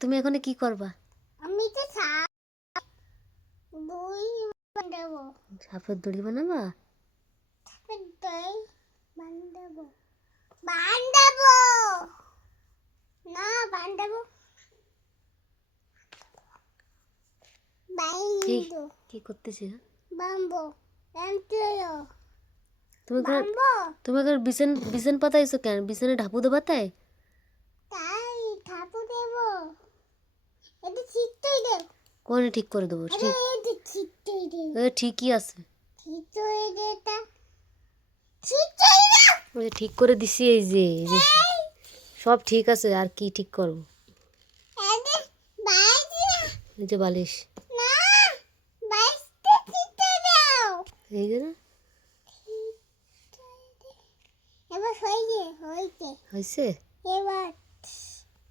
তুমি এখন কি করবা? আমি তো দই বানাবো। সাপের দড়ি বানাবা? সাপের দই বানাবো। বানাবো না বানাবো। কি করতেছি? বাম্বো এন্ট্রিও তুমি বাম্বো তুমি বিছান পাতাইছো কেন? বিছানে ঢাপু দেবা তাই? তাই ঠাপু দেব। এটা ঠিকই দে। কোনে ঠিক করে দেবো? আরে এটা ঠিকই দে। ঠিকই আছে। ঠিকই দে তা। ঠিকই দে। ওই ঠিক করে দিছি, এই যে সব ঠিক আছে, আর কি ঠিক করব? এটা বাইরে এই যে বালিশ, না বাইরে ঠিকই দাও। এই যে না এবার হয়েছে হয়েছে। এবার